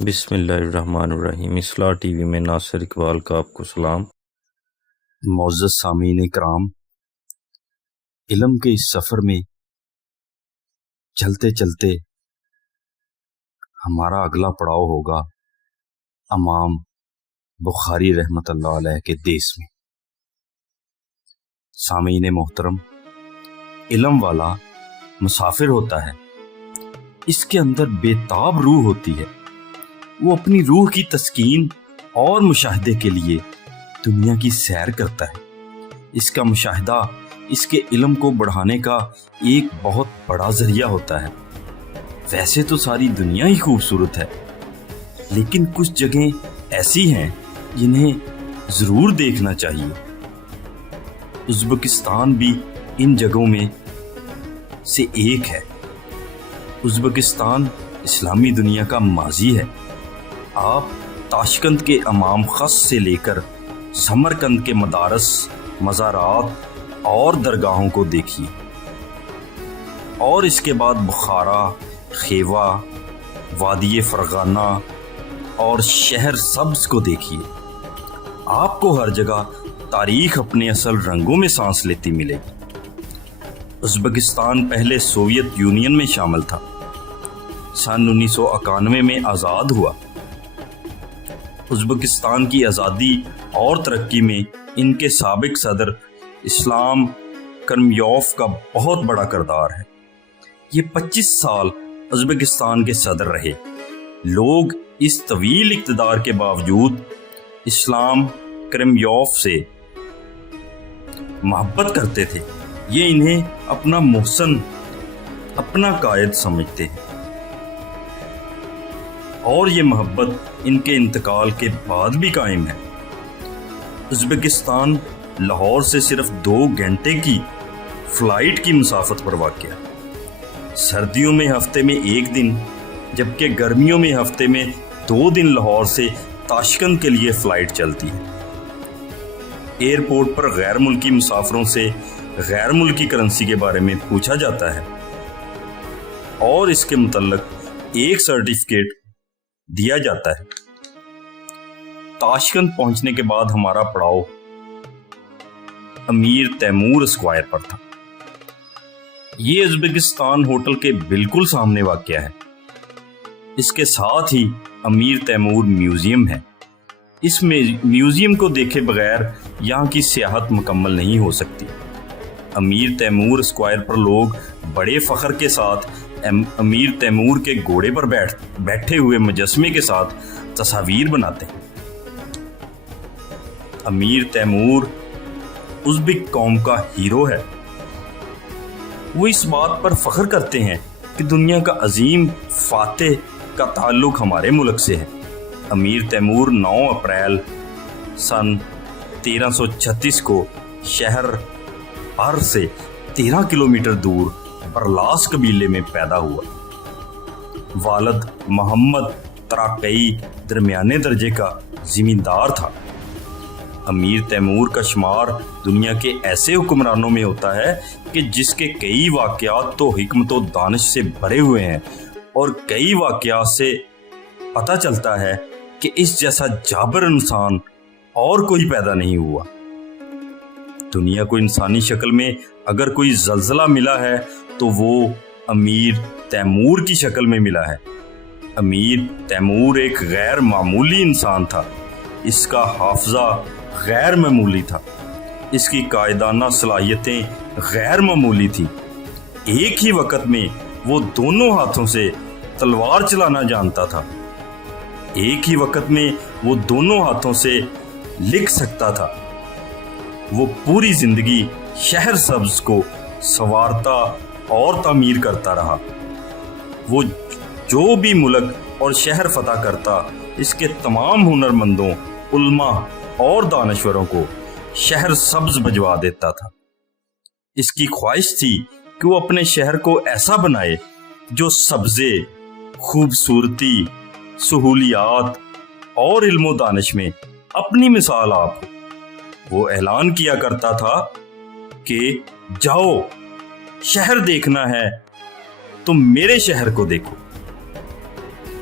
بسم اللہ الرحمن الرحیم۔ اصلاح ٹی وی میں ناصر اقبال کا آپ کو سلام۔ معزز سامعین کرام، علم کے اس سفر میں چلتے چلتے ہمارا اگلا پڑاؤ ہوگا امام بخاری رحمت اللہ علیہ کے دیس میں۔ سامعین محترم، علم والا مسافر ہوتا ہے، اس کے اندر بے تاب روح ہوتی ہے۔ وہ اپنی روح کی تسکین اور مشاہدے کے لیے دنیا کی سیر کرتا ہے۔ اس کا مشاہدہ اس کے علم کو بڑھانے کا ایک بہت بڑا ذریعہ ہوتا ہے۔ ویسے تو ساری دنیا ہی خوبصورت ہے، لیکن کچھ جگہیں ایسی ہیں جنہیں ضرور دیکھنا چاہیے۔ ازبکستان بھی ان جگہوں میں سے ایک ہے۔ ازبکستان اسلامی دنیا کا ماضی ہے۔ آپ تاشقند کے امام خس سے لے کر سمرقند کے مدارس، مزارات اور درگاہوں کو دیکھیے، اور اس کے بعد بخارا، خیوا، وادی فرغانہ اور شہر سبز کو دیکھیے۔ آپ کو ہر جگہ تاریخ اپنے اصل رنگوں میں سانس لیتی ملے گی۔ ازبکستان پہلے سوویت یونین میں شامل تھا، سن 1991 میں آزاد ہوا۔ ازبکستان کی آزادی اور ترقی میں ان کے سابق صدر اسلام کرمیوف کا بہت بڑا کردار ہے۔ یہ 25 سال ازبکستان کے صدر رہے۔ لوگ اس طویل اقتدار کے باوجود اسلام کرمیوف سے محبت کرتے تھے۔ یہ انہیں اپنا محسن، اپنا قائد سمجھتے ہیں، اور یہ محبت ان کے انتقال کے بعد بھی قائم ہے۔ ازبکستان لاہور سے صرف 2 گھنٹے کی فلائٹ کی مسافت پر واقع ہے۔ سردیوں میں ہفتے میں 1 دن، جبکہ گرمیوں میں ہفتے میں 2 دن لاہور سے تاشقند کے لیے فلائٹ چلتی ہے۔ ایئرپورٹ پر غیر ملکی مسافروں سے غیر ملکی کرنسی کے بارے میں پوچھا جاتا ہے، اور اس کے متعلق ایک سرٹیفکیٹ دیا جاتا ہے۔ تاشقند پہنچنے کے بعد ہمارا پڑاؤ امیر تیمور اسکوائر پر تھا۔ یہ ازبکستان ہوٹل کے بالکل سامنے واقع ہے۔ اس کے ساتھ ہی امیر تیمور میوزیم ہے۔ اس میوزیم کو دیکھے بغیر یہاں کی سیاحت مکمل نہیں ہو سکتی۔ امیر تیمور اسکوائر پر لوگ بڑے فخر کے ساتھ امیر تیمور کے گھوڑے پر بیٹھے ہوئے مجسمے کے ساتھ تصاویر بناتے ہیں۔ امیر تیمور ازبک قوم کا ہیرو ہے۔ وہ اس بات پر فخر کرتے ہیں کہ دنیا کا عظیم فاتح کا تعلق ہمارے ملک سے ہے۔ امیر تیمور 9 اپریل سن 1336 کو شہر پر سے 13 کلومیٹر دور برلاس قبیلے میں پیدا ہوا۔ والد محمد تراقئی درمیانے درجے کا زمیندار تھا۔ امیر تیمور کا شمار دنیا کے ایسے حکمرانوں میں ہوتا ہے کہ جس کے کئی واقعات تو حکمت و دانش سے بھرے ہوئے ہیں، اور کئی واقعات سے پتہ چلتا ہے کہ اس جیسا جابر انسان اور کوئی پیدا نہیں ہوا۔ دنیا کو انسانی شکل میں اگر کوئی زلزلہ ملا ہے تو وہ امیر تیمور کی شکل میں ملا ہے۔ امیر تیمور ایک غیر معمولی انسان تھا۔ اس کا حافظہ غیر معمولی تھا۔ اس کی قائدانہ صلاحیتیں غیر معمولی تھیں۔ ایک ہی وقت میں وہ دونوں ہاتھوں سے تلوار چلانا جانتا تھا۔ ایک ہی وقت میں وہ دونوں ہاتھوں سے لکھ سکتا تھا۔ وہ پوری زندگی شہر سبز کو سنوارتا اور تعمیر کرتا رہا۔ وہ جو بھی ملک اور شہر فتح کرتا، اس کے تمام ہنرمندوں، علماء اور دانشوروں کو شہر سبز بھجوا دیتا تھا۔ اس کی خواہش تھی کہ وہ اپنے شہر کو ایسا بنائے جو سبزے، خوبصورتی، سہولیات اور علم و دانش میں اپنی مثال آپ ہو۔ وہ اعلان کیا کرتا تھا کہ جاؤ، شہر دیکھنا ہے تو میرے شہر کو دیکھو۔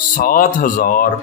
7000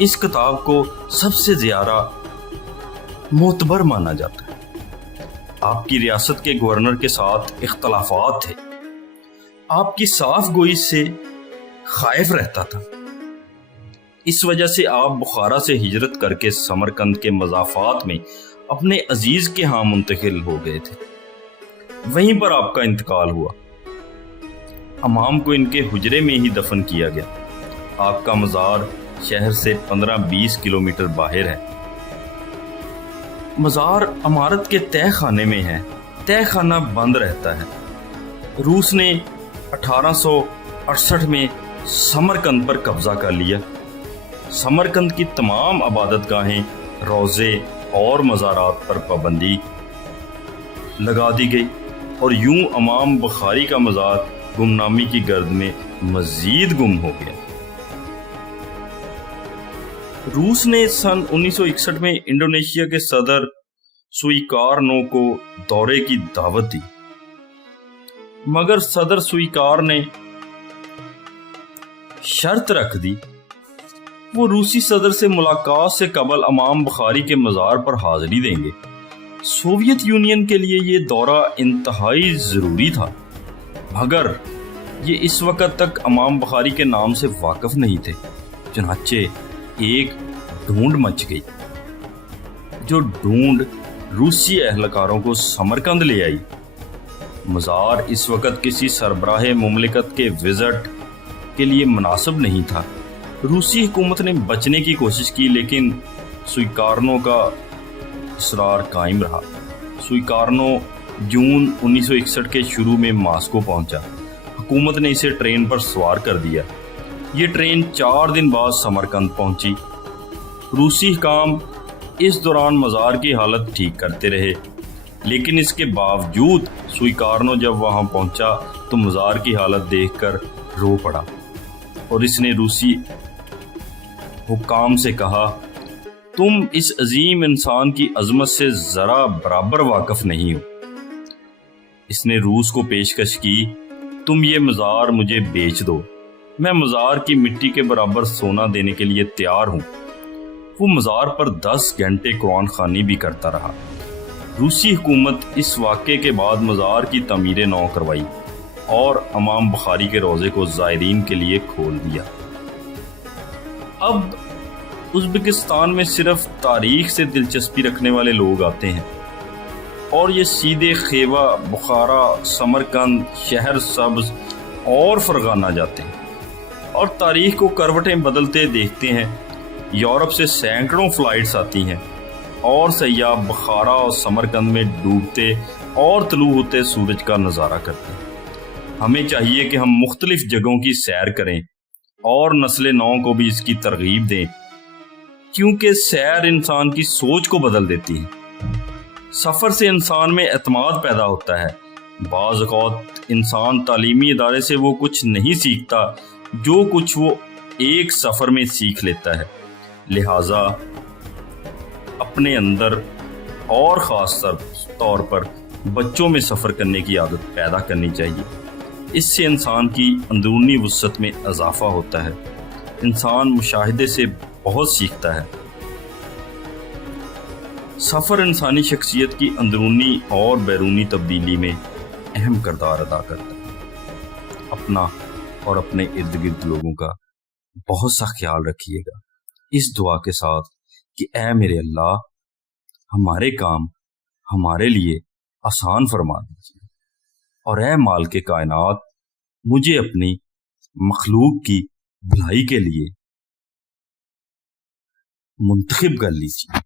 اس کتاب کو سب سے زیادہ معتبر مانا جاتا ہے۔ آپ کی ریاست کے گورنر کے ساتھ اختلافات تھے، آپ کی صاف گوئی سے خائف رہتا تھا، اس وجہ سے آپ بخارا سے ہجرت کر کے سمرقند کے مضافات میں اپنے عزیز کے ہاں منتقل ہو گئے تھے۔ وہیں پر آپ کا انتقال ہوا۔ امام کو ان کے حجرے میں ہی دفن کیا گیا۔ آپ کا مزار شہر سے 15-20 کلومیٹر باہر ہے۔ مزار عمارت کے تہہ خانے میں ہے۔ تہہ خانہ بند رہتا ہے۔ روس نے 1868 میں سمرقند پر قبضہ کر لیا۔ سمرقند کی تمام عبادت گاہیں، روضے اور مزارات پر پابندی لگا دی گئی، اور یوں امام بخاری کا مزار گمنامی کی گرد میں مزید گم ہو گیا۔ روس نے سن 1961 میں انڈونیشیا کے صدر سویکارنو کو دورے کی دعوت دی، مگر صدر سویکار نے شرط رکھ دی، وہ روسی صدر سے ملاقات سے قبل امام بخاری کے مزار پر حاضری دیں گے۔ سوویت یونین کے لیے یہ دورہ انتہائی ضروری تھا، مگر یہ اس وقت تک امام بخاری کے نام سے واقف نہیں تھے۔ چنانچہ ایک ڈھونڈ مچ گئی، جو ڈھونڈ روسی اہلکاروں کو سمرقند لے آئی۔ مزار اس وقت کسی سربراہ مملکت کے وزٹ کے لیے مناسب نہیں تھا۔ روسی حکومت نے بچنے کی کوشش کی، لیکن سویکارنو کا اصرار قائم رہا۔ سویکارنو جون 1961 کے شروع میں ماسکو پہنچا۔ حکومت نے اسے ٹرین پر سوار کر دیا۔ یہ ٹرین 4 دن بعد سمرقند پہنچی۔ روسی حکام اس دوران مزار کی حالت ٹھیک کرتے رہے، لیکن اس کے باوجود سویکارنو جب وہاں پہنچا تو مزار کی حالت دیکھ کر رو پڑا، اور اس نے روسی حکام سے کہا، تم اس عظیم انسان کی عظمت سے ذرا برابر واقف نہیں ہو۔ اس نے روس کو پیشکش کی، تم یہ مزار مجھے بیچ دو، میں مزار کی مٹی کے برابر سونا دینے کے لیے تیار ہوں۔ وہ مزار پر 10 گھنٹے قرآن خوانی بھی کرتا رہا۔ روسی حکومت اس واقعے کے بعد مزار کی تعمیر نو کروائی اور امام بخاری کے روضے کو زائرین کے لیے کھول دیا۔ اب ازبکستان میں صرف تاریخ سے دلچسپی رکھنے والے لوگ آتے ہیں، اور یہ سیدھے خیوا، بخارا، سمرقند، شہر سبز اور فرغانہ جاتے ہیں اور تاریخ کو کروٹیں بدلتے دیکھتے ہیں۔ یورپ سے سینکڑوں فلائٹس آتی ہیں اور سیاح بخارا اور سمرقند میں ڈوبتے اور طلوع ہوتے سورج کا نظارہ کرتے ہیں۔ ہمیں چاہیے کہ ہم مختلف جگہوں کی سیر کریں اور نسل نو کو بھی اس کی ترغیب دیں، کیونکہ سیر انسان کی سوچ کو بدل دیتی ہے۔ سفر سے انسان میں اعتماد پیدا ہوتا ہے۔ بعض اوقات انسان تعلیمی ادارے سے وہ کچھ نہیں سیکھتا جو کچھ وہ ایک سفر میں سیکھ لیتا ہے۔ لہٰذا اپنے اندر اور خاص طور پر بچوں میں سفر کرنے کی عادت پیدا کرنی چاہیے۔ اس سے انسان کی اندرونی وسعت میں اضافہ ہوتا ہے۔ انسان مشاہدے سے بہت سیکھتا ہے۔ سفر انسانی شخصیت کی اندرونی اور بیرونی تبدیلی میں اہم کردار ادا کرتا ہے۔ اپنا اور اپنے ارد گرد لوگوں کا بہت سا خیال رکھیے گا، اس دعا کے ساتھ کہ اے میرے اللہ، ہمارے کام ہمارے لیے آسان فرما دیجیے، اور اے مالک کائنات، مجھے اپنی مخلوق کی بھلائی کے لیے منتخب کر لیجیے۔